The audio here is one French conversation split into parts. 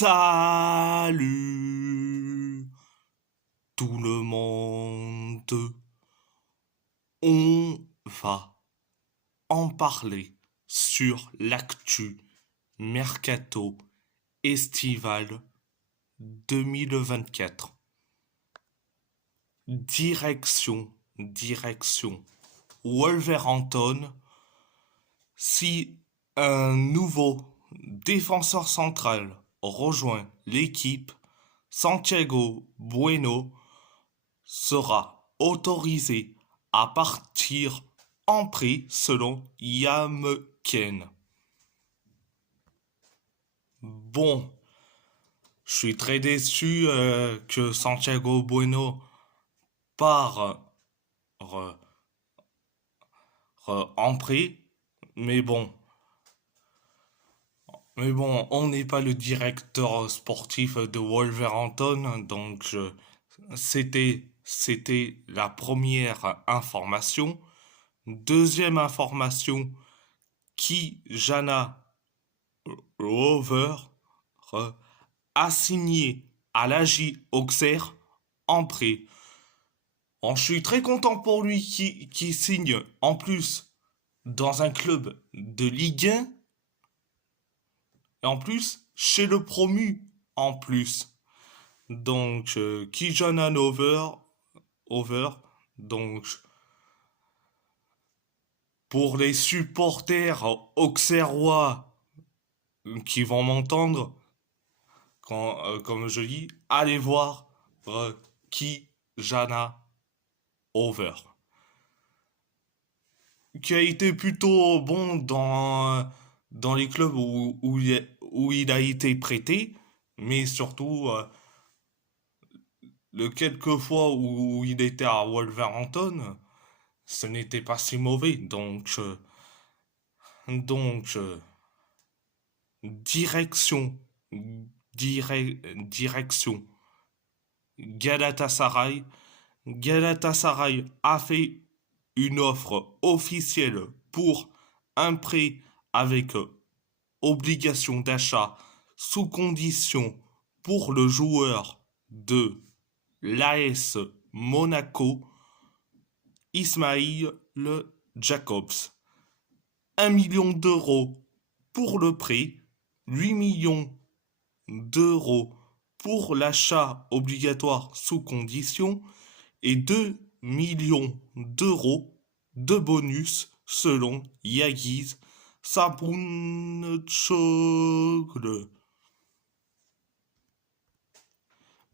Salut tout le monde. On va en parler sur l'actu mercato estival 2024. Direction Wolverhampton. Si un nouveau défenseur central rejoint l'équipe, Santiago Bueno sera autorisé à partir en prêt selon Yamken. Bon, je suis très déçu que Santiago Bueno part en prêt, mais bon. Mais bon, on n'est pas le directeur sportif de Wolverhampton, donc c'était la première information. Deuxième information, qui Jana Rover a signé à l'AJ Auxerre en prêt. Bon, je suis très content pour lui qui signe en plus dans un club de Ligue 1 et en plus chez le promu en plus. Donc Kijana Over. Donc pour les supporters auxerrois qui vont m'entendre, comme je dis, allez voir Kijana Over, qui a été plutôt bon dans les clubs où il a été prêté, mais surtout le quelques fois où il était à Wolverhampton, ce n'était pas si mauvais. Donc direction, direction Galatasaray. Galatasaray a fait une offre officielle pour un prêt avec obligation d'achat sous condition pour le joueur de l'AS Monaco, Ismail Jacobs. 1 million d'euros pour le prêt, 8 millions d'euros pour l'achat obligatoire sous condition et 2 millions d'euros de bonus selon Yagiz Sabunçoglu.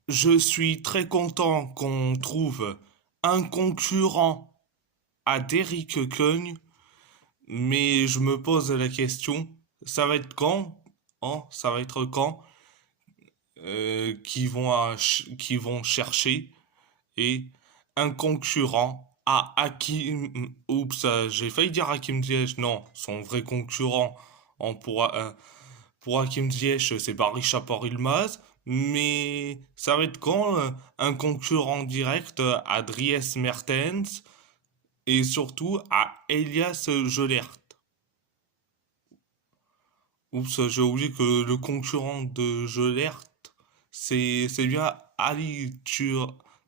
Je suis très content qu'on trouve un concurrent à Derrick Kung, mais je me pose la question, ça va être quand, ça va être quand qui vont chercher et un concurrent à Hakim. Oups, j'ai failli dire Hakim Ziyech. Non, son vrai concurrent pour Hakim Ziyech, c'est Barry Chapour Ilmaz. Mais ça va être quand un concurrent direct à Dries Mertens et surtout à Elias Gelert. Oups, j'ai oublié que le concurrent de Gelert, c'est bien Ali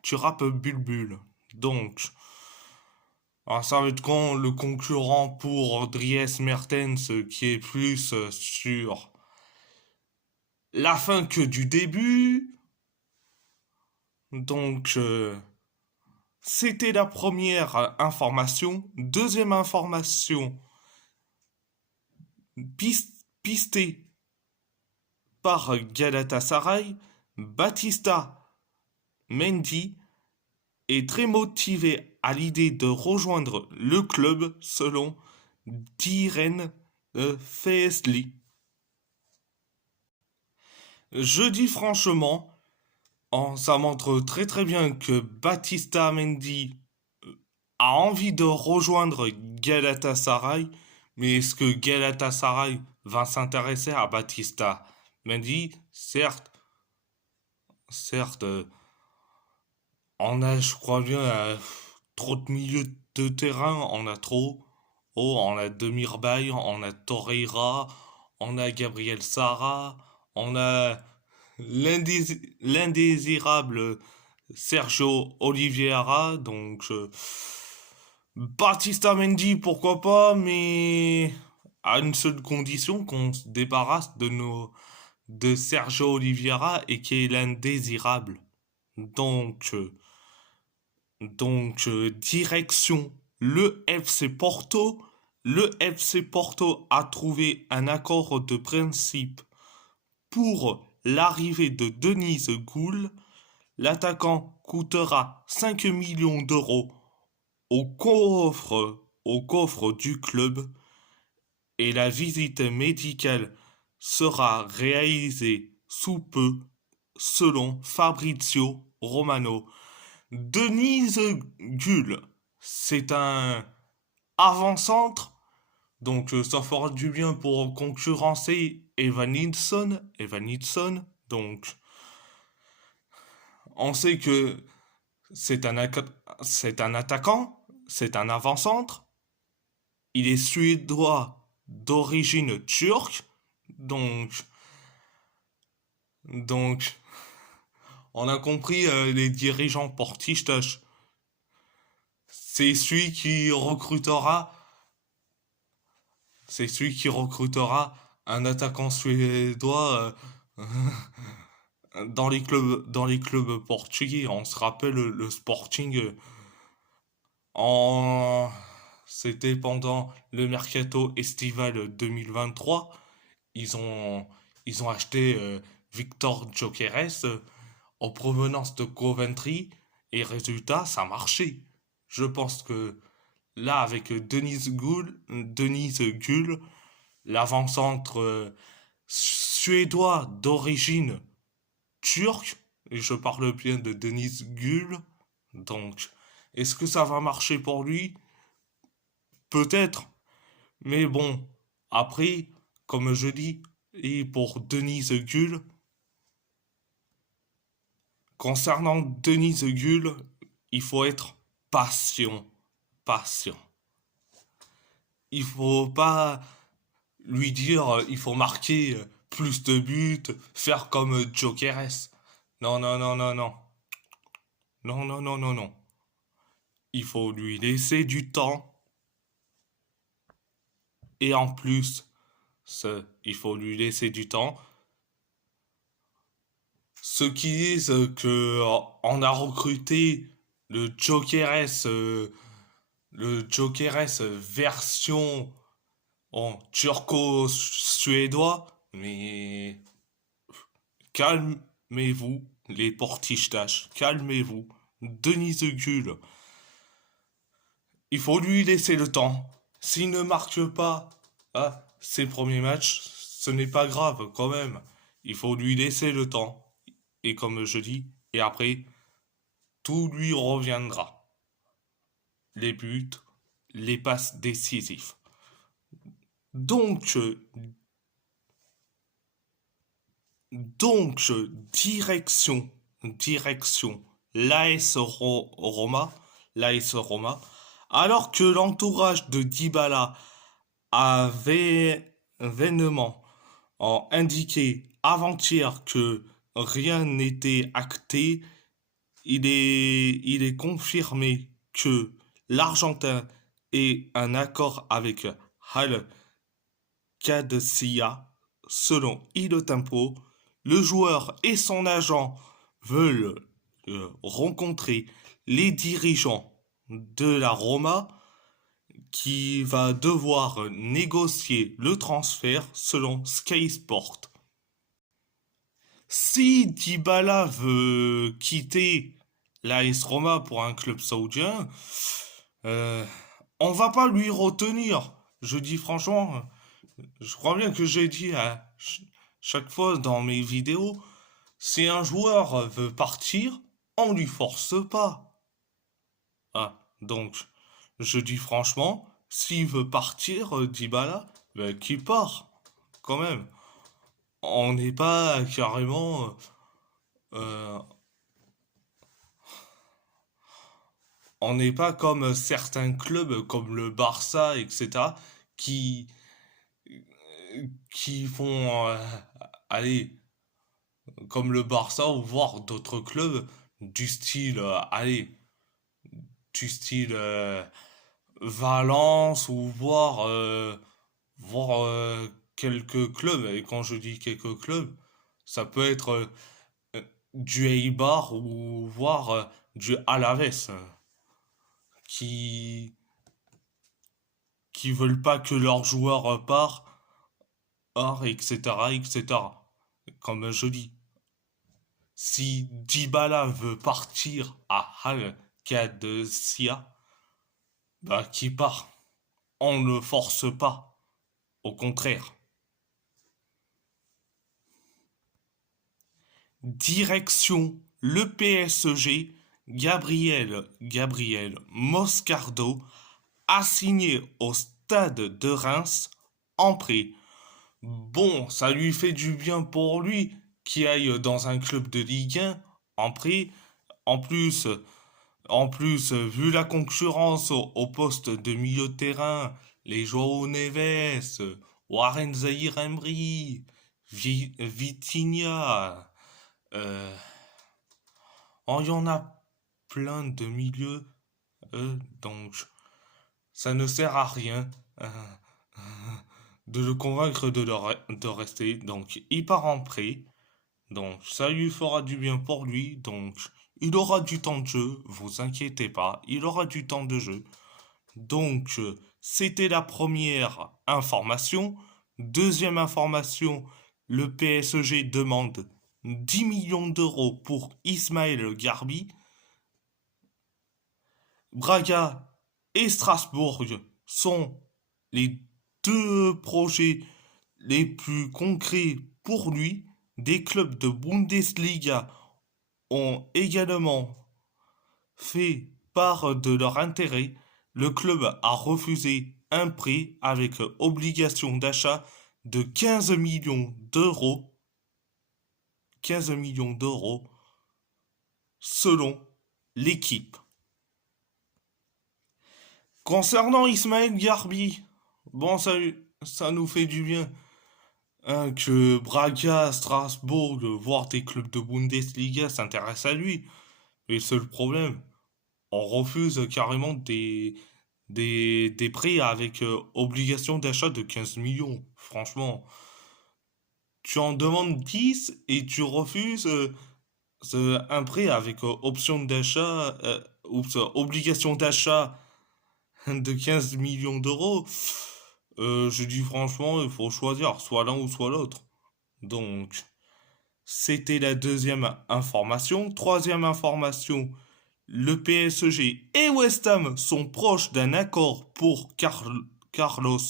Turap Bulbul. Donc, alors ça va être quand le concurrent pour Dries Mertens qui est plus sur la fin que du début. Donc, c'était la première information. Deuxième information, pistée par Galatasaray, Batista Mendy est très motivé à l'idée de rejoindre le club selon Diren Feesli. Je dis franchement, ça montre très très bien que Batista Mendy a envie de rejoindre Galatasaray, mais est-ce que Galatasaray va s'intéresser à Batista Mendy? Certes, on a, je crois bien, trop de milieux de terrain, on a trop. Oh, on a Demirbay, on a Torreira, on a Gabriel Sara, on a l'indésirable Sergio Oliveira, donc Batista Mendy, pourquoi pas, mais à une seule condition qu'on se débarrasse de Sergio Oliveira et qui est l'indésirable. Donc, direction le FC Porto. Le FC Porto a trouvé un accord de principe pour l'arrivée de Denise Goul. L'attaquant coûtera 5 millions d'euros au coffre du club et la visite médicale sera réalisée sous peu selon Fabrizio Romano. Denise Gull, c'est un avant-centre, donc ça fera du bien pour concurrencer Evan Nilsson. Donc on sait que c'est c'est un attaquant, c'est un avant-centre. Il est suédois d'origine turque, donc donc on a compris les dirigeants portiches. C'est celui qui recrutera, c'est celui qui recrutera un attaquant suédois dans les clubs portugais. On se rappelle le Sporting en c'était pendant le mercato estival 2023. Ils ont ils ont acheté Victor Gyökeres en provenance de Coventry et résultat ça a marché. Je pense que là avec Denise Gull, l'avant-centre suédois d'origine turque, et je parle bien de Denise Gull, donc est-ce que ça va marcher pour lui? Peut-être, mais bon, après, comme je dis, et pour Denise Gull, concernant Denise Gull, il faut être patient, patient. Il faut pas lui dire il faut marquer plus de buts, faire comme Jokeres. Non, non, non, non, non. Non, non, non, non, non. Il faut lui laisser du temps. Et en plus, il faut lui laisser du temps. Ceux qui disent que on a recruté le Jokeres, version en turco-suédois, mais calmez-vous, les portiches, calmez-vous. Denise Gull, il faut lui laisser le temps. S'il ne marque pas ses premiers matchs, ce n'est pas grave quand même. Il faut lui laisser le temps. Et comme je dis, et après, tout lui reviendra. Les buts, les passes décisives. Donc, direction, Roma, l'AS Roma, alors que l'entourage de Dybala avait vainement indiqué avant-hier que rien n'était acté, il est confirmé que l'Argentin ait un accord avec Al Qadsiya. Selon Il Tempo, le joueur et son agent veulent rencontrer les dirigeants de la Roma qui va devoir négocier le transfert selon Sky Sport. Si Dybala veut quitter l'AS Roma pour un club saoudien, euh, on va pas lui retenir. Je dis franchement, je crois bien que j'ai dit à chaque fois dans mes vidéos, si un joueur veut partir, on lui force pas. Donc, je dis franchement, s'il veut partir, Dybala, ben, qu'il part, quand même. On n'est pas carrément, euh, on n'est pas comme certains clubs, comme le Barça, etc., qui, qui font, allez, comme le Barça ou voir d'autres clubs du style, allez, du style Valence ou voir quelques clubs. Et quand je dis quelques clubs, ça peut être du Eibar ou voir du Alaves qui qui veulent pas que leurs joueurs partent, etc., etc. Comme je dis, si Dybala veut partir à Al Qadsia, bah qui part. On ne le force pas. Au contraire. Direction le PSG, Gabriel Moscardo a signé au stade de Reims en prêt. Bon, ça lui fait du bien pour lui qui aille dans un club de Ligue 1 en prêt. En plus, vu la concurrence au poste de milieu de terrain, les Joao Neves, Warren Zahir Emery, Vitinha, euh, oh, il y en a plein de milieux, donc ça ne sert à rien de le convaincre de rester. Donc il part en prêt, donc ça lui fera du bien pour lui, donc il aura du temps de jeu, vous inquiétez pas, il aura du temps de jeu. Donc, c'était la première information. Deuxième information, le PSG demande 10 millions d'euros pour Ismaël Garbi. Braga et Strasbourg sont les deux projets les plus concrets pour lui. Des clubs de Bundesliga ont également fait part de leur intérêt. Le club a refusé un prêt avec obligation d'achat de 15 millions d'euros. 15 millions d'euros selon l'équipe. Concernant Ismaël Garbi, bon, ça nous fait du bien hein, que Braga, Strasbourg, voire des clubs de Bundesliga s'intéressent à lui. Mais le seul problème, on refuse carrément des prêts avec obligation d'achat de 15 millions. Franchement, tu en demandes 10 et tu refuses un prêt avec option d'achat, obligation d'achat de 15 millions d'euros. Je dis franchement, il faut choisir soit l'un ou soit l'autre. Donc, c'était la deuxième information. Troisième information, le PSG et West Ham sont proches d'un accord pour Carlos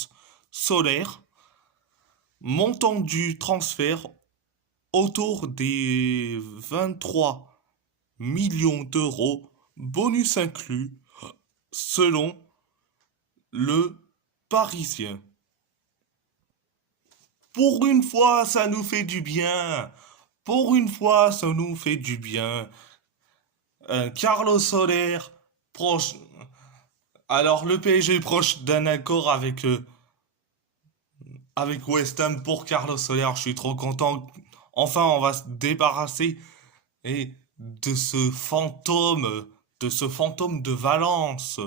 Soler. Montant du transfert autour des 23 millions d'euros, bonus inclus, selon le Parisien. Pour une fois, ça nous fait du bien. Pour une fois, ça nous fait du bien. Carlos Soler, proche. Alors, le PSG est proche d'un accord avec West Ham pour Carlos Soler. Je suis trop content. Enfin, on va se débarrasser de ce fantôme de Valence.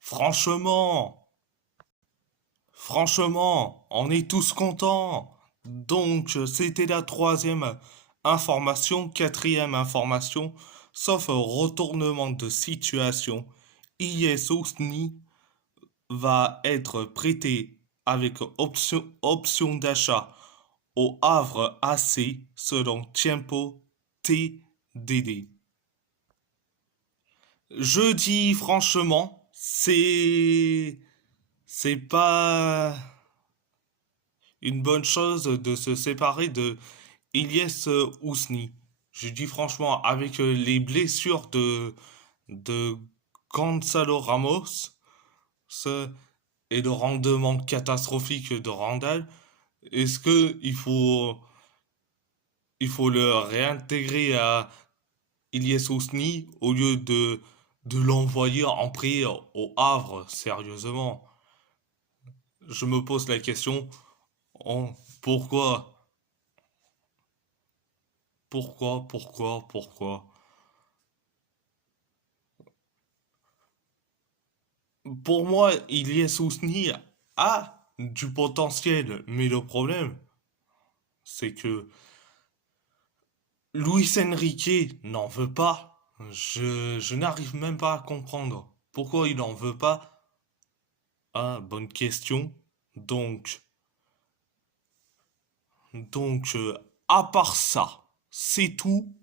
Franchement, franchement, on est tous contents. Donc, c'était la troisième information. Quatrième information, sauf retournement de situation, IS Ousni va être prêté avec option d'achat au Havre AC selon Tiempo TDD. Je dis franchement, c'est pas une bonne chose de se séparer de Ilyes Ousni. Je dis franchement, avec les blessures de Gonzalo Ramos ce- et le rendement catastrophique de Randall, est-ce que il faut le réintégrer à Ilyes Ousni au lieu de l'envoyer en prêt au Havre, sérieusement? Je me pose la question, pourquoi, pourquoi? Pour moi, Ilyes Ousni a du potentiel, mais le problème, c'est que Luis Enrique n'en veut pas. Je n'arrive même pas à comprendre pourquoi il n'en veut pas. Ah, bonne question. Donc, donc, à part ça, c'est tout.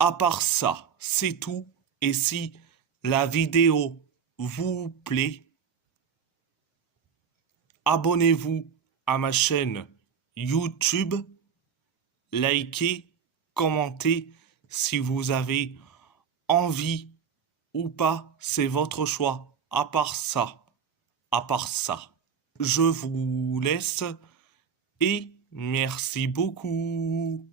À part ça, c'est tout. Et si la vidéo vous plaît, abonnez-vous à ma chaîne YouTube, likez, commentez si vous avez envie ou pas, c'est votre choix. À part ça, je vous laisse et merci beaucoup.